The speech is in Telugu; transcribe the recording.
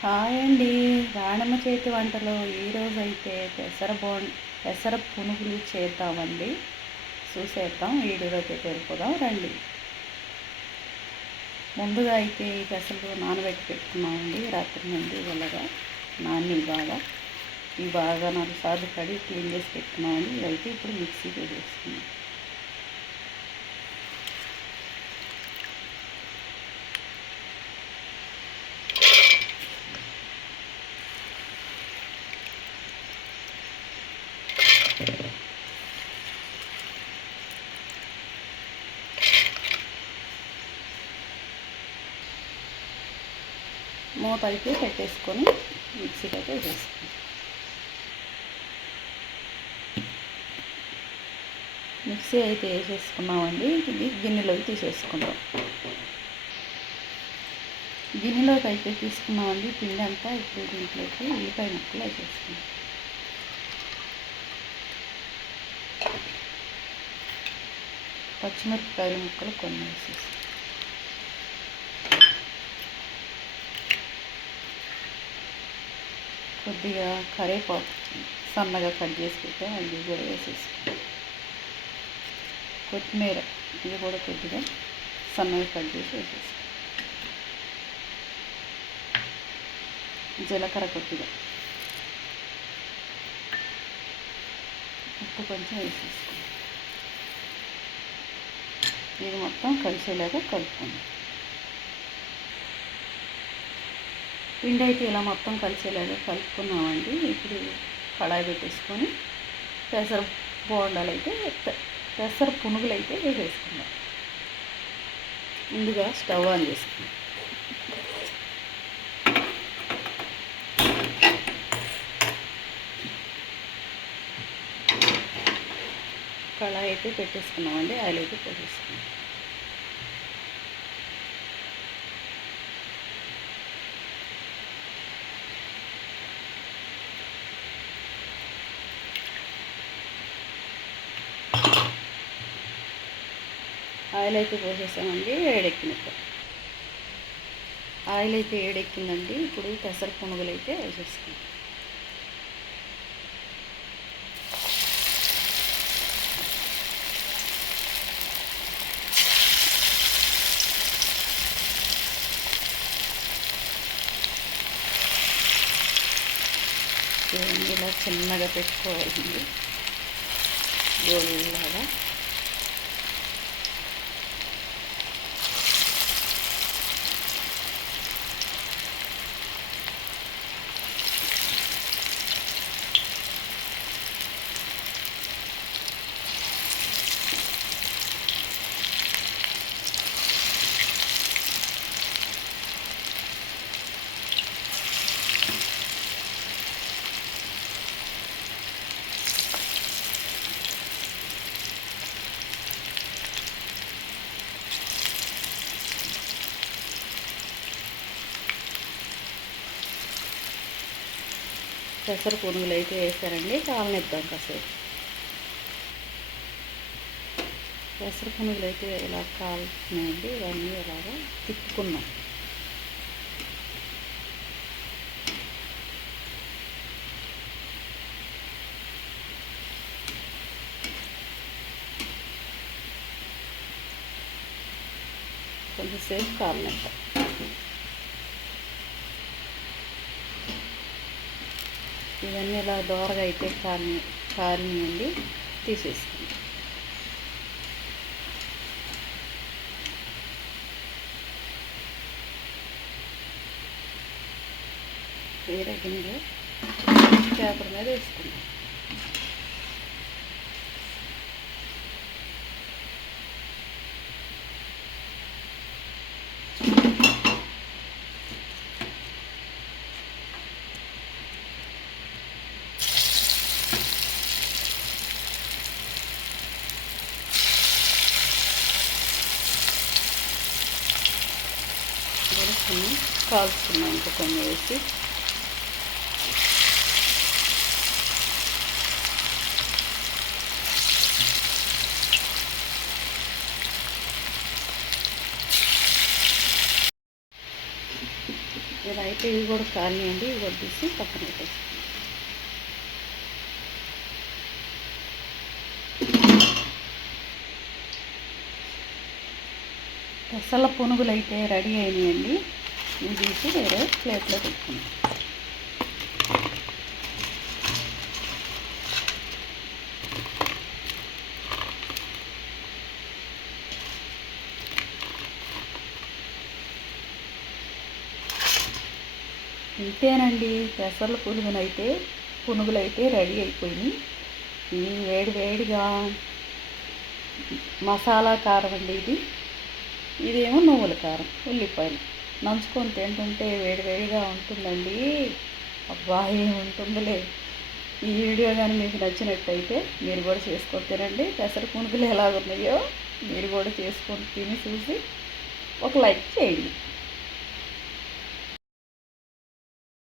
హాయ్ అండి రాణమ్మ చేతి వంటలో ఈరోజు అయితే పెసర బోన్ పెసర పునుగులు చేద్దామండి. చూసేద్దాం వీడియోలోకి వెళ్ళిపోదాం రండి. ముందుగా అయితే ఈ పెసలు నానబెట్టి పెట్టుకున్నామండి. రాత్రి నుండి వెళ్ళగా నాన్న బాగా ఈ బాగా నాలుగు సార్లు కడిగి క్లీన్ చేసి పెట్టుకున్నామండి. ఇవైతే ఇప్పుడు మిక్సీకి వేసుకున్నాం. మూత అయితే పెట్టేసుకొని మిక్సీకి అయితే వేసుకుంటాం మిక్సీ అయితే వేసేసుకున్నామండి. ఇది గిన్నెలోకి తీసేసుకుందాం. గిన్నెలోకి అయితే తీసుకున్నామండి. పిండి అంతా ఇప్పుడు దీంట్లోకి ఉల్లిపాయ ముక్కలు వేసేసుకుందాం. పచ్చిమిరపకాయల ముక్కలు కొన్ని వేసేసి కొద్దిగా కరేపాకు సన్నగా కట్ చేసి పెట్టాం అది కూడా వేసేసి కొత్తిమీర ఇది కూడా కొద్దిగా సన్నగా కట్ చేసి వేసేసి జీలకర్ర కొద్దిగా. ఉప్పు కొంచెం వేసేసుకో ఇది మొత్తం కలిసేలాగా కలుపుకుందాం. పిండి అయితే ఇలా మొత్తం కలిసేలాగా కలుపుకున్నామండి. ఇప్పుడు కడాయి పెట్టేసుకొని పెసర బోండాలు అయితే పెసర పునుగులు అయితే వేసేసుకుందాం. ముందుగా స్టవ్ ఆన్ చేసుకుందాం. కళాయి అయితే పెట్టేసుకున్నామండి ఆయిల్ అయితే పోసేసుకున్నాం. ఆయిల్ అయితే పోసేసామండి వేడెక్కినట్టు ఆయిల్ అయితే వేడెక్కిందండి ఇప్పుడు పెసర పునుగులు అయితే వేసేసుకున్నాం. ఇలా చిన్నగా పెట్టుకోవాలండి లాగా. పెసర పునుగులు అయితే వేసారండి కాలనిద్దాం కాసేపు. పెసర పునుగులు అయితే ఇలా కాలుతున్నాయండి ఇవన్నీ ఇలాగా తిప్పుకున్నాం. కొంచెంసేపు కాలనిద్దాం. ఇవన్నీ ఇలా దోరగా అయితే కాలి కాలినాయండి తీసేసుకుంటాం వేరే గిన్నెలో పేపర్ మీద వేసుకుంటాం కొన్ని కాల్చుకున్నాం ఇంకా కొన్ని వేసి. ఇలా అయితే ఇవి కూడా కానివ్వండి ఇవి కూడా తీసి పక్కన పెట్టేసి పెసల పునుగులు అయితే రెడీ అయినాయండి. ఇవి తీసి వేరే ప్లేట్లో పెట్టుకున్నాం ఇంతేనండి పెసర్ల పునుగునైతే పునుగులైతే రెడీ అయిపోయినాయి. ఈ వేడి వేడిగా మసాలా కారం అండి ఇది. ఇదేమో నువ్వుల కారం ఉల్లిపాయలు. నంచుకొని తింటుంటే వేడి వేడిగా ఉంటుందండి. అబ్బా ఏముంటుందిలే. ఈ వీడియో కానీ మీకు నచ్చినట్టయితే మీరు కూడా చేసుకొని తినండి. పెసర పునుగులు ఎలాగున్నాయో మీరు కూడా చేసుకొని తిని చూసి ఒక లైక్ చేయండి.